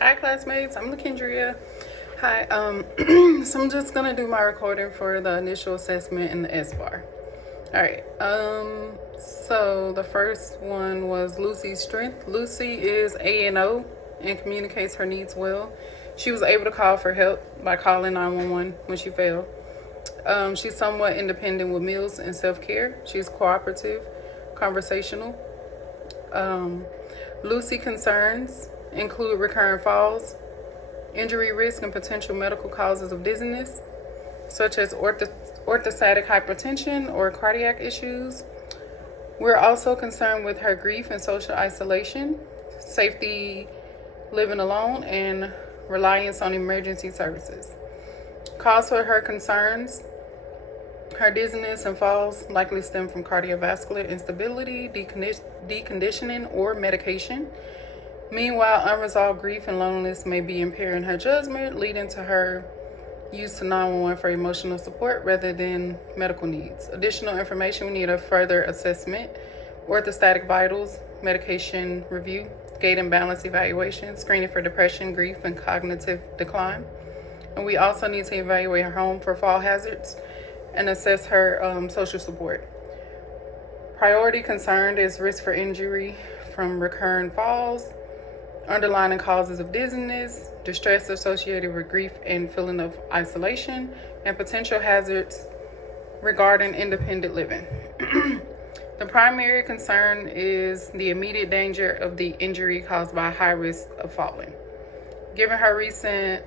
Hi, classmates. I'm Lakendria. Hi. So I'm just gonna do my recording for the initial assessment in the S bar. All right. So the first one was Lucy's strength. Lucy is ANO and communicates her needs well. She was able to call for help by calling 911 when she failed. She's somewhat independent with meals and self care. She's cooperative, conversational. Lucy concerns include recurrent falls, injury risk, and potential medical causes of dizziness, such as orthostatic hypertension or cardiac issues. We're also concerned with her grief and social isolation, safety living alone, and reliance on emergency services. Cause for her concerns: her dizziness and falls likely stem from cardiovascular instability, deconditioning, or medication. Meanwhile, unresolved grief and loneliness may be impairing her judgment, leading to her use to 911 for emotional support rather than medical needs. Additional information: we need a further assessment, orthostatic vitals, medication review, gait and balance evaluation, screening for depression, grief, and cognitive decline. And we also need to evaluate her home for fall hazards and assess her social support. Priority concern is risk for injury from recurrent falls, underlying causes of dizziness, distress associated with grief and feeling of isolation, and potential hazards regarding independent living. The primary concern is the immediate danger of the injury caused by high risk of falling. Given her recent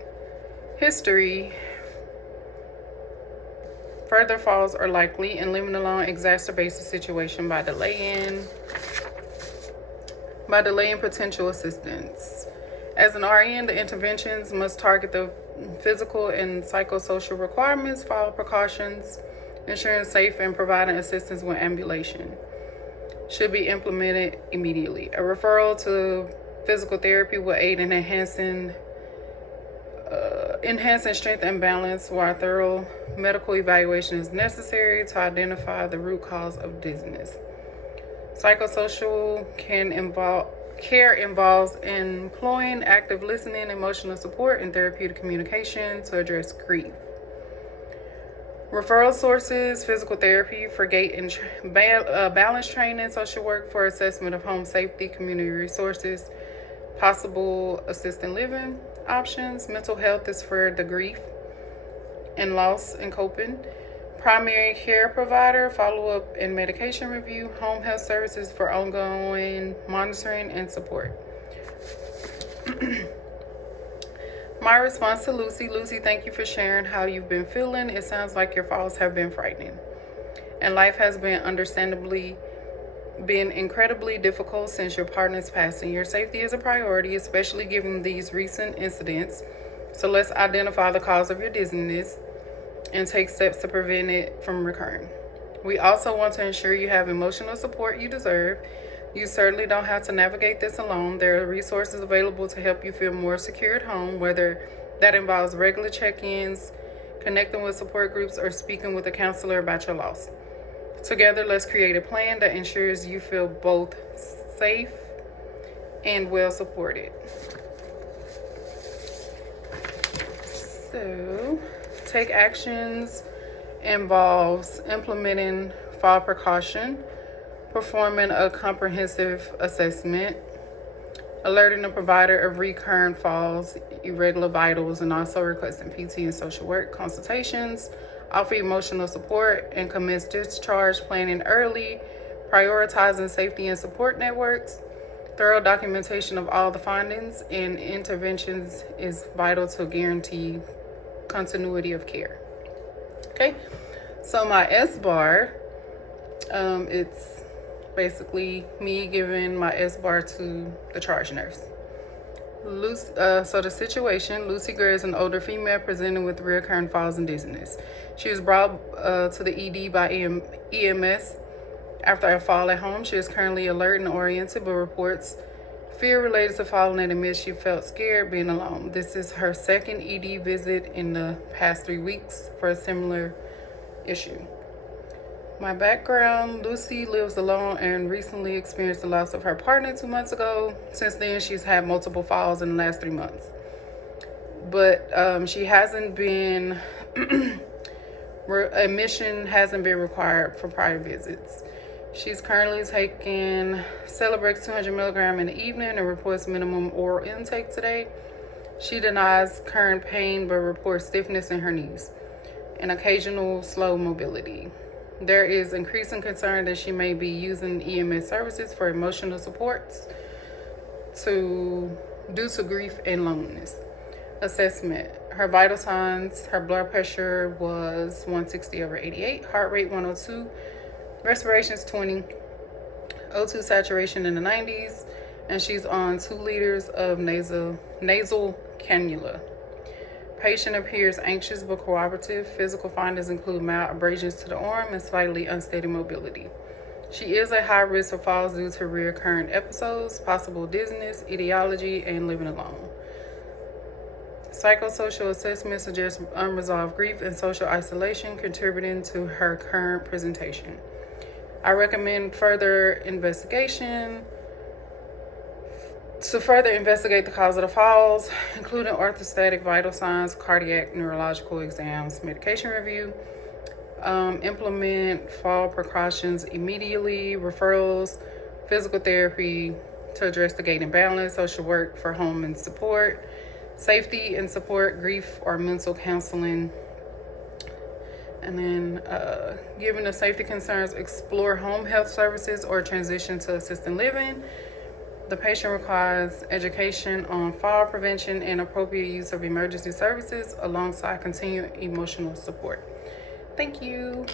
history, further falls are likely, and living alone exacerbates the situation by delaying potential assistance. As an RN, the interventions must target the physical and psychosocial requirements, follow precautions, ensuring safe and providing assistance when ambulation should be implemented immediately. A referral to physical therapy will aid in enhancing strength and balance, while thorough medical evaluation is necessary to identify the root cause of dizziness. Psychosocial care involves employing active listening, emotional support, and therapeutic communication to address grief. Referral sources: physical therapy for gait and balance training, social work for assessment of home safety, community resources, possible assisted living options. Mental health is for the grief and loss and coping. Primary care provider, follow-up and medication review. Home health services for ongoing monitoring and support. My response to Lucy: Lucy, thank you for sharing how you've been feeling. It sounds like your falls have been frightening, and life has been incredibly difficult since your partner's passing. Your safety is a priority, especially given these recent incidents. So let's identify the cause of your dizziness and take steps to prevent it from recurring. We also want to ensure you have emotional support you deserve. You certainly don't have to navigate this alone. There are resources available to help you feel more secure at home, whether that involves regular check-ins, connecting with support groups, or speaking with a counselor about your loss. Together, let's create a plan that ensures you feel both safe and well supported. So, take actions involves implementing fall precaution, performing a comprehensive assessment, alerting the provider of recurrent falls, irregular vitals, and also requesting PT and social work consultations, offer emotional support, and commence discharge planning early, prioritizing safety and support networks. Thorough documentation of all the findings and interventions is vital to guarantee continuity of care. Okay, so my S bar, it's basically me giving my S bar to the charge nurse. So the situation: Lucy Gray is an older female presenting with recurrent falls and dizziness. She was brought to the ED by EMS after a fall at home. She is currently alert and oriented, but reports fear related to falling and admits she felt scared being alone. This is her second ED visit in the past 3 weeks for a similar issue. My background: Lucy lives alone and recently experienced the loss of her partner 2 months ago. Since then, she's had multiple falls in the last 3 months. But she hasn't been, admission hasn't been required for prior visits. She's currently taking Celebrex 200 milligram in the evening and reports minimum oral intake today. She denies current pain but reports stiffness in her knees and occasional slow mobility. There is increasing concern that she may be using EMS services for emotional supports due to grief and loneliness. Assessment: her vital signs: her blood pressure was 160/88, heart rate 102, respirations 20, O2 saturation in the 90s, and she's on 2 liters of nasal cannula. Patient appears anxious but cooperative. Physical findings include mild abrasions to the arm and slightly unsteady mobility. She is at high risk for falls due to recurrent episodes, possible dizziness, etiology, and living alone. Psychosocial assessment suggests unresolved grief and social isolation contributing to her current presentation. I recommend further investigation to further investigate the cause of the falls, including orthostatic vital signs, cardiac, neurological exams, medication review. Implement fall precautions immediately, referrals, physical therapy to address the gait imbalance, social work for home and support, safety and support, grief or mental counseling. And then, given the safety concerns, explore home health services or transition to assisted living. The patient requires education on fall prevention and appropriate use of emergency services alongside continued emotional support. Thank you.